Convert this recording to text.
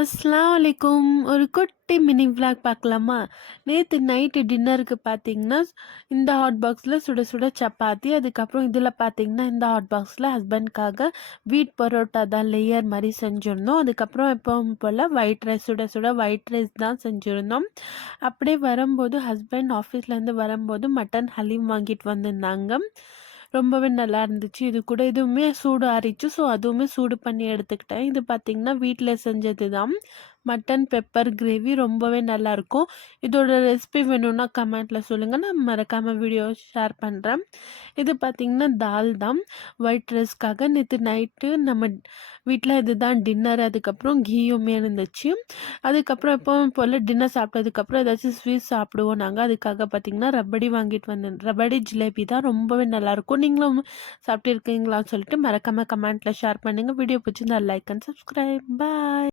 அஸ்ஸலாமு அலைக்கும். ஒரு குட்டி மினி விளாக் பார்க்கலாமா? நேத்து நைட்டு டின்னருக்கு பார்த்தீங்கன்னா, இந்த ஹாட் பாக்ஸில சுட சுட சப்பாத்தி, அதுக்கப்புறம் இதில பார்த்தீங்கன்னா, இந்த ஹாட் பாக்ஸில ஹஸ்பண்ட்காக வீட் பரோட்டா தான் லேயர் மாரி செஞ்சிருந்தோம். அதுக்கப்புறம் எப்பவும் போல ஒயிட் ரைஸ் சுட சுட ஒயிட் ரைஸ் தான் செஞ்சிருந்தோம். அப்படியே வரும்போது ஹஸ்பண்ட் ஆஃபீஸ்லேருந்து வரும்போது மட்டன் ஹலீம் வாங்கிட்டு வந்திருந்தாங்க. ரொம்பவே நல்லா இருந்துச்சு. இது கூட இதுவுமே சூடு ஆறிச்சு. ஸோ அதுவுமே சூடு பண்ணி எடுத்துக்கிட்டேன். இது பார்த்தீங்கன்னா, வீட்ல செஞ்சது தான். மட்டன் பெப்பர் கிரேவி ரொம்பவே நல்லாயிருக்கும். இதோட ரெசிபி வேணும்னா கமெண்ட்டில் சொல்லுங்கள். நான் மறக்காம வீடியோ ஷேர் பண்ணுறேன். இது பார்த்தீங்கன்னா, தால் தான். ஒயிட் ரைஸ்க்காக நேற்று நைட்டு நம்ம வீட்டில் இதுதான் டின்னர். அதுக்கப்புறம் கீயுமே இருந்துச்சு. அதுக்கப்புறம் எப்பவும் போல் டின்னர் சாப்பிட்டதுக்கப்புறம் ஏதாச்சும் ஸ்வீட் சாப்பிடுவோம் நாங்கள். அதுக்காக பார்த்தீங்கன்னா, ரபடி வாங்கிட்டு வந்தேன். ரபடி ஜிலேபி தான் ரொம்பவே நல்லாயிருக்கும். நீங்களும் சாப்பிட்டுருக்கீங்களான்னு சொல்லிட்டு மறக்காம கமெண்ட்டில் ஷேர் பண்ணுங்கள். வீடியோ பிடிச்சிருந்தா லைக் அண்ட் சப்ஸ்கிரைப். பாய்.